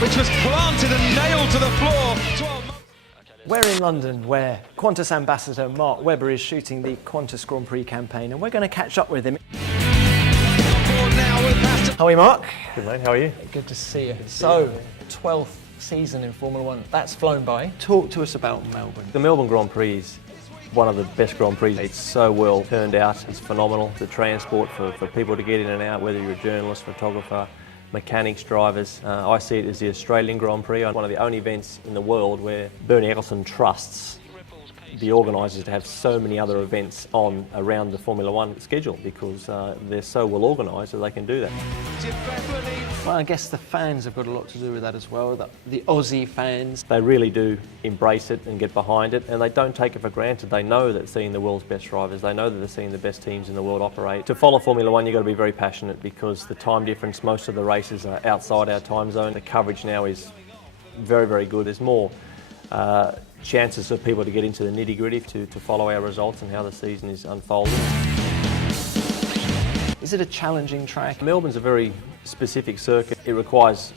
which was planted and nailed to the floor. We're in London, where Qantas ambassador Mark Webber is shooting the Qantas Grand Prix campaign, and we're going to catch up with him. How are you, Mark? Good, mate. How are you? Good to see you. So, 12th season in Formula One. That's flown by. Talk to us about Melbourne. The Melbourne Grand Prix is one of the best Grand Prix. It's so well turned out. It's phenomenal. The transport for people to get in and out, whether you're a journalist, photographer, mechanics, drivers. I see it as the Australian Grand Prix, one of the only events in the world where Barney trusts the organisers to have so many other events on around the Formula One schedule, because they're so well organised that they can do that. Well, I guess the fans have got a lot to do with that as well, the Aussie fans. They really do embrace it and get behind it, and they don't take it for granted. They know that seeing the world's best drivers, they know that they're seeing the best teams in the world operate. To follow Formula One, you've got to be very passionate, because the time difference, most of the races are outside our time zone. The coverage now is very, very good. There's more chances for people to get into the nitty-gritty to follow our results and how the season is unfolding. Is it a challenging track? Melbourne's a very specific circuit. It requires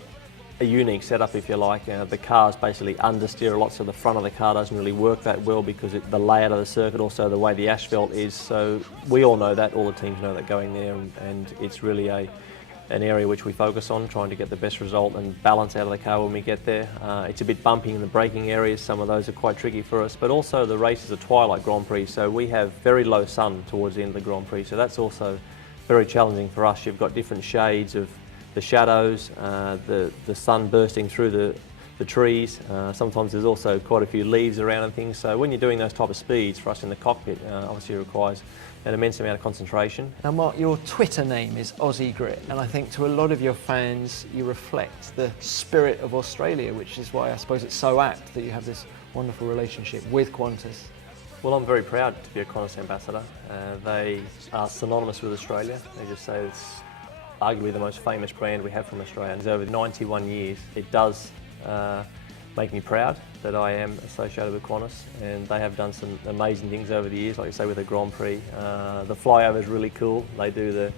a unique setup, if you like. The cars basically understeer a lot, so the front of the car doesn't really work that well because the layout of the circuit, also the way the asphalt is. So we all know that, all the teams know that going there, and it's really an area which we focus on, trying to get the best result and balance out of the car when we get there. It's a bit bumpy in the braking areas, some of those are quite tricky for us, but also the race is a twilight Grand Prix, so we have very low sun towards the end of the Grand Prix, so that's also very challenging for us. You've got different shades of the shadows, the sun bursting through the trees. Sometimes there's also quite a few leaves around and things, so when you're doing those type of speeds, for us in the cockpit, obviously it requires an immense amount of concentration. Now, Mark, your Twitter name is Aussie Grit, and I think to a lot of your fans you reflect the spirit of Australia, which is why I suppose it's so apt that you have this wonderful relationship with Qantas. Well, I'm very proud to be a Qantas ambassador. They are synonymous with Australia. They just say it's arguably the most famous brand we have from Australia. It's over 91 years. It does make me proud that I am associated with Qantas, and they have done some amazing things over the years, like you say, with the Grand Prix. The flyover is really cool. They do the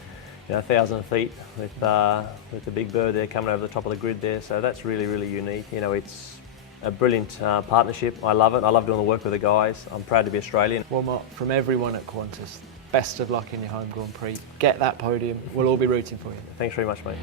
1,000 feet with the big bird there coming over the top of the grid there, so that's really, really unique. It's a brilliant partnership. I love it. I love doing the work with the guys. I'm proud to be Australian. Well, Mark, from everyone at Qantas, best of luck in your home Grand Prix. Get that podium. We'll all be rooting for you. Thanks very much, mate.